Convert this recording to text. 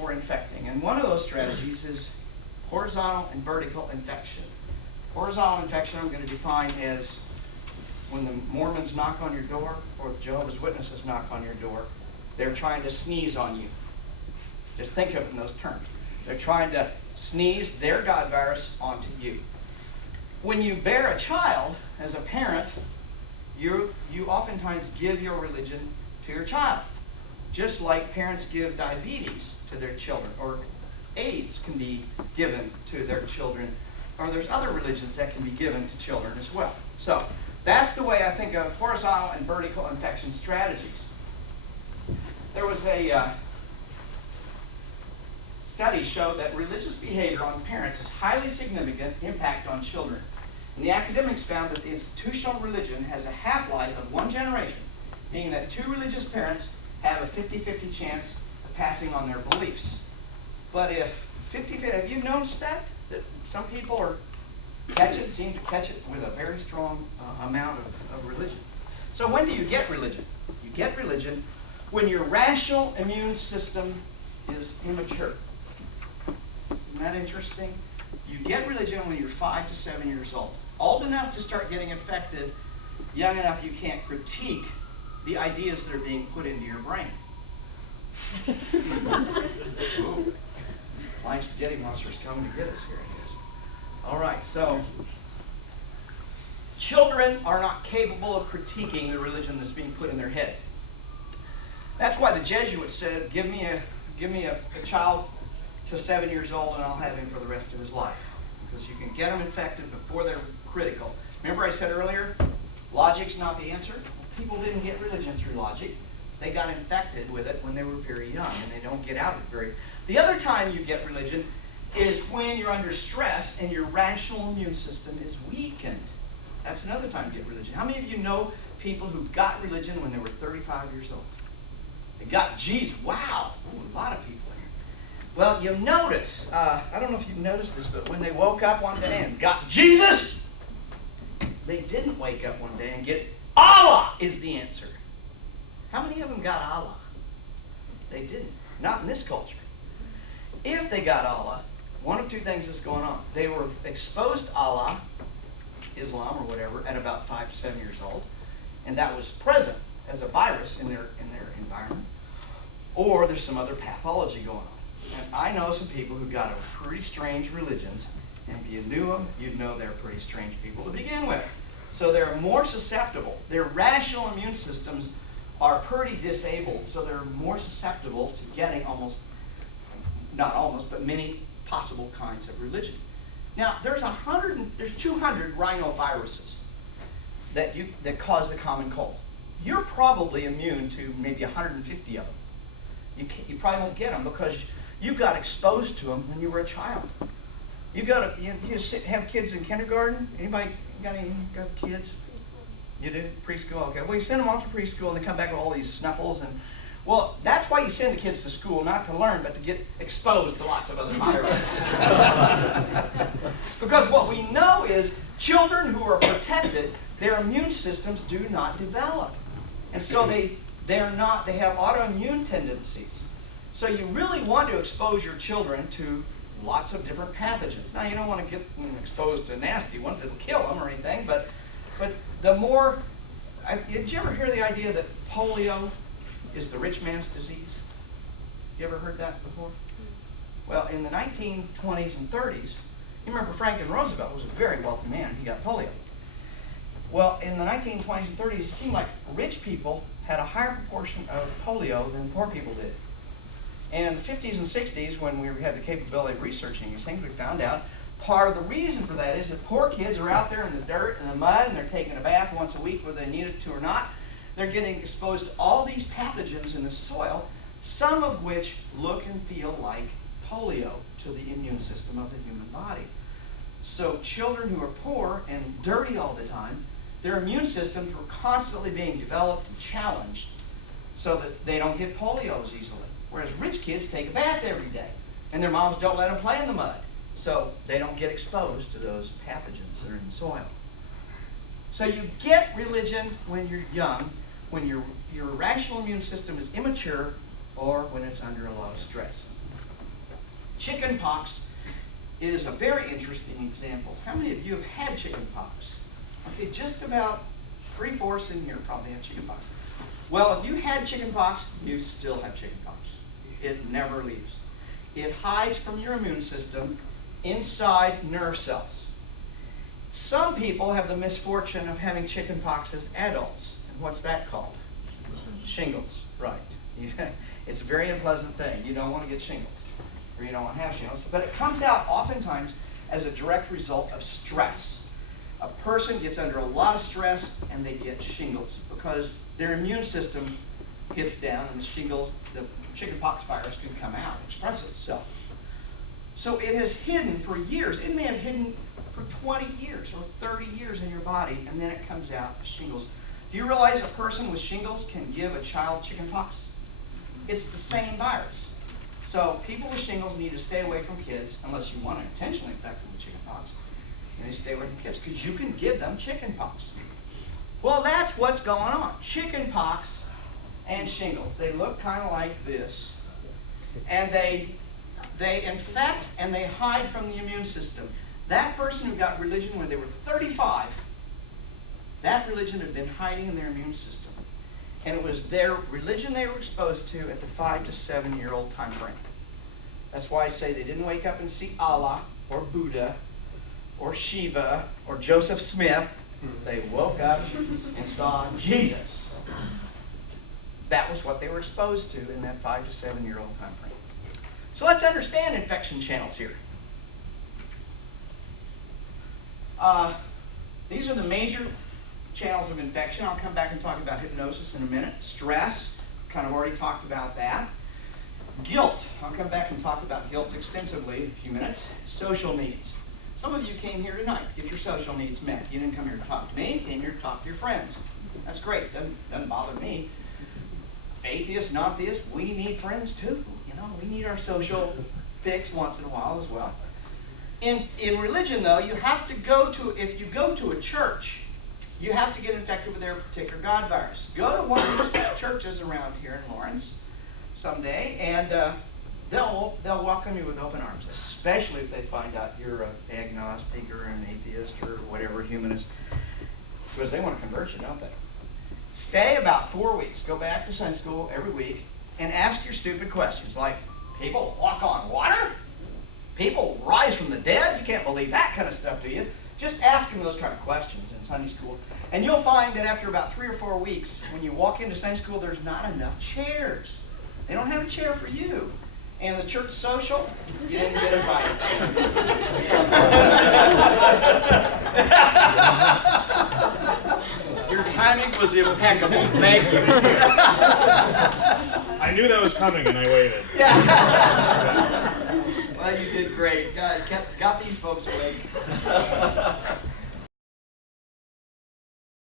for infecting. And one of those strategies is horizontal and vertical infection. Horizontal infection I'm going to define as when the Mormons knock on your door or the Jehovah's Witnesses knock on your door, they're trying to sneeze on you. Just think of it in those terms. They're trying to sneeze their God virus onto you. When you bear a child, as a parent, you oftentimes give your religion to your child. Just like parents give diabetes to their children, or AIDS can be given to their children, or there's other religions that can be given to children as well. So that's the way I think of horizontal and vertical infection strategies. There was a study showed that religious behavior on parents has highly significant impact on children. And the academics found that the institutional religion has a half-life of 1 generation, meaning that 2 religious parents have a 50-50 chance of passing on their beliefs. But if 50-50, have you noticed that? That some people seem to catch it with a very strong amount of religion. So when do you get religion? You get religion when your rational immune system is immature. Isn't that interesting? You get religion when you're 5 to 7 years old. Old enough to start getting infected, young enough you can't critique the ideas that are being put into your brain. Ooh. Flying spaghetti monster's coming to get us here, I guess. All right, so children are not capable of critiquing the religion that's being put in their head. That's why the Jesuits said, give me a child to 7 years old and I'll have him for the rest of his life. Because you can get them infected before they're critical. Remember I said earlier, logic's not the answer? People didn't get religion through logic. They got infected with it when they were very young, and they don't get out of it very. The other time you get religion is when you're under stress and your rational immune system is weakened. That's another time you get religion. How many of you know people who got religion when they were 35 years old? They got Jesus. Wow. Ooh, a lot of people here. Well, you notice, I don't know if you've noticed this, but when they woke up one day and got Jesus, they didn't wake up one day and get Allah is the answer. How many of them got Allah? They didn't. Not in this culture. If they got Allah, one of 2 things is going on. They were exposed to Allah, Islam or whatever, at about 5 to 7 years old, and that was present as a virus in their environment. Or there's some other pathology going on. And I know some people who got a pretty strange religions, and if you knew them, you'd know they're pretty strange people to begin with. So they're more susceptible. Their rational immune systems are pretty disabled, so they're more susceptible to getting not almost, but many possible kinds of religion. Now, there's 200 rhinoviruses that cause the common cold. You're probably immune to maybe 150 of them. You probably won't get them because you got exposed to them when you were a child. You have kids in kindergarten? Anybody got kids? You do? Preschool? Okay. Well, you send them off to preschool and they come back with all these snuffles. Well, that's why you send the kids to school, not to learn, but to get exposed to lots of other viruses. Because what we know is children who are protected, their immune systems do not develop. And so they have autoimmune tendencies. So you really want to expose your children to lots of different pathogens. Now, you don't want to get them exposed to nasty ones that'll kill them or anything, but the more, did you ever hear the idea that polio is the rich man's disease? You ever heard that before? Well, in the 1920s and 30s, you remember Franklin Roosevelt was a very wealthy man. He got polio. Well, in the 1920s and 30s, it seemed like rich people had a higher proportion of polio than poor people did. And in the 50s and 60s, when we had the capability of researching these things, we found out part of the reason for that is that poor kids are out there in the dirt and the mud, and they're taking a bath once a week whether they need it to or not. They're getting exposed to all these pathogens in the soil, some of which look and feel like polio to the immune system of the human body. So children who are poor and dirty all the time, their immune systems were constantly being developed and challenged so that they don't get polio as easily. Whereas rich kids take a bath every day, and their moms don't let them play in the mud. So they don't get exposed to those pathogens that are in the soil. So you get religion when you're young, when your rational immune system is immature, or when it's under a lot of stress. Chicken pox is a very interesting example. How many of you have had chicken pox? Okay, just about 3/4 in here probably have chicken pox. Well, if you had chicken pox, you still have chicken pox. It never leaves. It hides from your immune system inside nerve cells. Some people have the misfortune of having chicken pox as adults. And what's that called? Shingles, right. It's a very unpleasant thing. You don't want to get shingles, or you don't want to have shingles. But it comes out oftentimes as a direct result of stress. A person gets under a lot of stress and they get shingles because their immune system gets down and the shingles, the chickenpox virus can come out and express itself. So it has hidden for years. It may have hidden for 20 years or 30 years in your body, and then it comes out as shingles. Do you realize a person with shingles can give a child chickenpox? It's the same virus. So people with shingles need to stay away from kids unless you want to intentionally infect them with chickenpox. You need to stay away from kids because you can give them chickenpox. Well, that's what's going on. Chickenpox and shingles. They look kind of like this. And they infect and they hide from the immune system. That person who got religion when they were 35, that religion had been hiding in their immune system. And it was their religion they were exposed to at the 5 to 7 year old time frame. That's why I say they didn't wake up and see Allah or Buddha or Shiva or Joseph Smith. They woke up and saw Jesus. That was what they were exposed to in that 5 to 7 year old time frame. So let's understand infection channels here. These are the major channels of infection. I'll come back and talk about hypnosis in a minute. Stress, kind of already talked about that. Guilt, I'll come back and talk about guilt extensively in a few minutes. Social needs. Some of you came here tonight to get your social needs met. You didn't come here to talk to me, you came here to talk to your friends. That's great, doesn't bother me. Atheists, non-theists, we need friends too. You know, we need our social fix once in a while as well. In religion, though, you have to go to, if you go to a church, you have to get infected with their particular God virus. Go to one of these churches around here in Lawrence someday, and they'll welcome you with open arms, especially if they find out you're an agnostic or an atheist or whatever, humanist, because they want to convert you, don't they? Stay about 4 weeks. Go back to Sunday school every week and ask your stupid questions like, people walk on water? People rise from the dead? You can't believe that kind of stuff, do you? Just ask them those kind of questions in Sunday school. And you'll find that after about 3 or 4 weeks, when you walk into Sunday school, there's not enough chairs. They don't have a chair for you. And the church social, you didn't get invited. Your timing was impeccable. Thank you. I knew that was coming and I waited. Yeah. Well, you did great. God, got these folks awake.